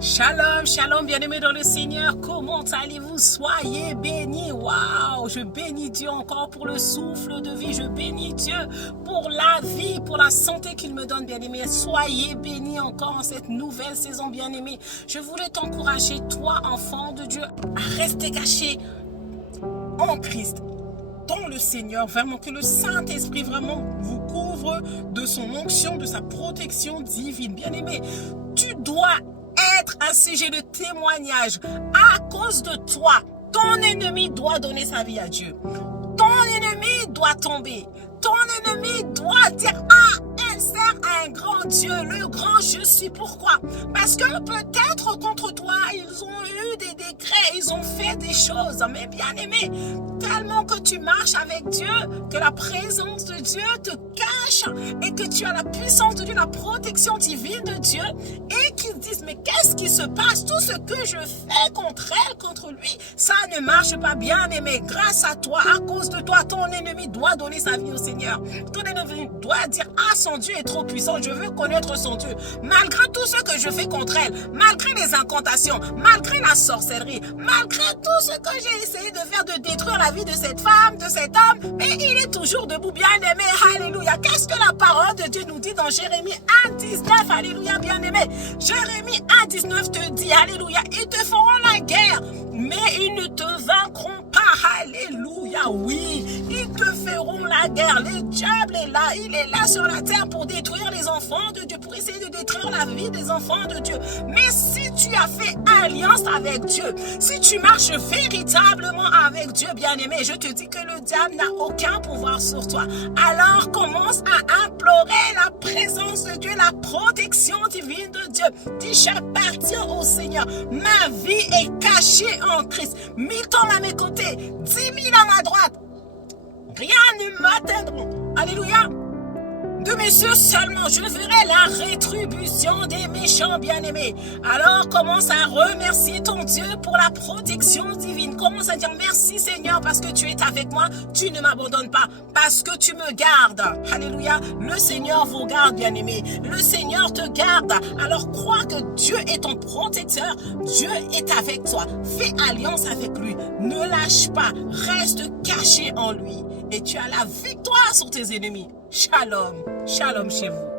Shalom, shalom, bien-aimés dans le Seigneur, comment allez-vous? Soyez bénis, waouh, je bénis Dieu encore pour le souffle de vie, je bénis Dieu pour la vie, pour la santé qu'il me donne, bien-aimés. Soyez bénis encore en cette nouvelle saison, bien-aimés. Je voulais t'encourager, toi, enfant de Dieu, à rester caché en Christ, dans le Seigneur, vraiment que le Saint-Esprit vraiment vous couvre de son onction, de sa protection divine, bien-aimés. Tu dois être un sujet de témoignage. À cause de toi, ton ennemi doit donner sa vie à Dieu. Ton ennemi doit tomber. Ton ennemi doit dire, ah, elle sert à un grand Dieu, le grand je suis. Pourquoi? Parce que peut-être contre toi, ils ont eu des décrets, ils ont fait des choses. Mais bien aimé, tellement que tu marches avec Dieu, que la présence de Dieu te cache et que tu as la puissance de Dieu, la protection divine de Dieu, et qu'ils disent, mais qu'est-ce qui se passe? Tout ce que je fais contre elle, contre lui, ça ne marche pas, bien aimé. Grâce à toi, à cause de toi, ton ennemi doit donner sa vie au Seigneur. Ton ennemi doit dire, ah, son Dieu est trop puissant, je veux connaître son Dieu. Malgré tout ce que je fais contre elle, malgré les incantations, malgré la sorcellerie, malgré tout ce que j'ai essayé de faire, de détruire la vie de cette femme, de cet homme, mais il est toujours debout, bien aimé, alléluia. Qu'est-ce que la parole de Dieu nous dit dans Jérémie 1,19, alléluia, bien aimé. Jérémie 1,19 te dit, alléluia, ils te feront la guerre, mais ils ne te vaincront pas, alléluia, oui, ils te feront la guerre. Le diable est là, il est là sur la terre pour détruire les enfants de Dieu, pour essayer de détruire la vie des enfants de Dieu. Mais si tu as fait alliance avec Dieu, si tu marches véritablement avec Dieu, bien-aimé, je te dis que le diable n'a aucun pouvoir sur toi. Alors commence à implorer la présence de Dieu, la protection divine de Dieu. Dis, j'appartiens au Seigneur. Ma vie est cachée en Christ. 1000 hommes à mes côtés, 10 000 à ma droite. Rien ne m'atteindra. Alléluia. De mes yeux seulement, je verrai la rétribution des méchants, bien-aimés. Alors, commence à remercier ton Dieu pour la protection divine. Commence à dire merci, Seigneur, parce que tu es avec moi. Tu ne m'abandonnes pas, parce que tu me gardes. Alléluia. Le Seigneur vous garde, bien-aimés. Le Seigneur te garde. Alors, crois que Dieu est ton protecteur. Dieu est avec toi. Fais alliance avec lui. Ne lâche pas. Reste caché en lui. Et tu as la victoire sur tes ennemis. Shalom. Shalom chez vous.